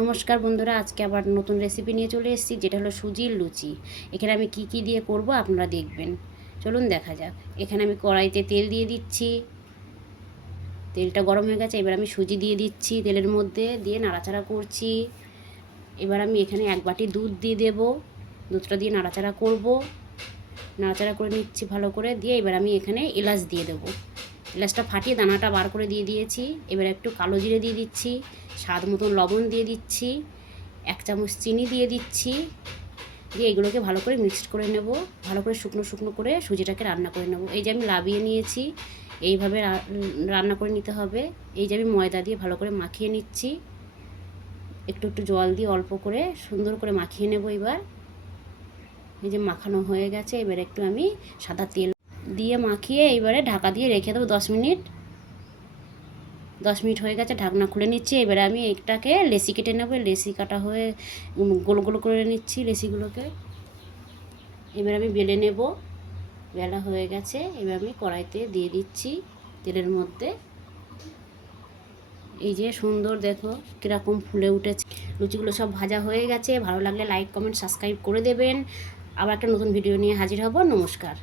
নমস্কার বন্ধুরা, আজকে আবার নতুন রেসিপি নিয়ে চলে এসেছি, যেটা হলো সুজির লুচি। এখানে আমি কি কি দিয়ে করব আপনারা দেখবেন। চলুন দেখা যাক। এখানে আমি কড়াইতে তেল দিয়ে দিচ্ছি। তেলটা গরম হয়ে গেছে, এবার আমি সুজি দিয়ে দিচ্ছি তেলের মধ্যে, দিয়ে নাড়াচাড়া করছি। এবার আমি এখানে 1 বাটি দুধ দিয়ে দেব। দুধটা দিয়ে নাড়াচাড়া করব। নাড়াচাড়া করে নিচ্ছি ভালো করে, দিয়ে এবার আমি এখানে এলাচ দিয়ে দেবো। এলাচটা ফাটিয়ে দানাটা বার করে দিয়ে দিয়েছি। এবার একটু কালো জিরে দিয়ে দিচ্ছি, স্বাদ মতন লবণ দিয়ে দিচ্ছি, 1 চামচ চিনি দিয়ে দিচ্ছি। দিয়ে এগুলোকে ভালো করে মিক্সড করে নেব। ভালো করে শুকনো শুকনো করে সুজিটাকে রান্না করে নেব। এই যে আমি লাবিয়ে নিয়েছি, এইভাবে রান্না করে নিতে হবে। এই যে আমি ময়দা দিয়ে ভালো করে মাখিয়ে নিচ্ছি, একটু একটু জল দিয়ে অল্প করে সুন্দর করে মাখিয়ে নেব। এবার এই যে মাখানো হয়ে গেছে, এবার একটু আমি সাদা তেল দিয়ে মাখিয়ে এবারে ঢাকা দিয়ে রেখে দেবো 10 মিনিট। 10 মিনিট হয়ে গেছে, ঢাকনা খুলে নিচ্ছি। এবারে আমি এটাকে লেচি কেটে নেব। লেচি কাটা হয়ে গোল গোল করে নিচ্ছি লেচিগুলোকে। এবার আমি বেলে নেব। বেলা হয়ে গেছে, এবার আমি কড়াইতে দিয়ে দিচ্ছি তেলের মধ্যে। এই যে সুন্দর দেখো কীরকম ফুলে উঠেছে। লুচিগুলো সব ভাজা হয়ে গেছে। ভালো লাগলে লাইক কমেন্ট সাবস্ক্রাইব করে দেবেন। আবার একটা নতুন ভিডিও নিয়ে হাজির হব। নমস্কার।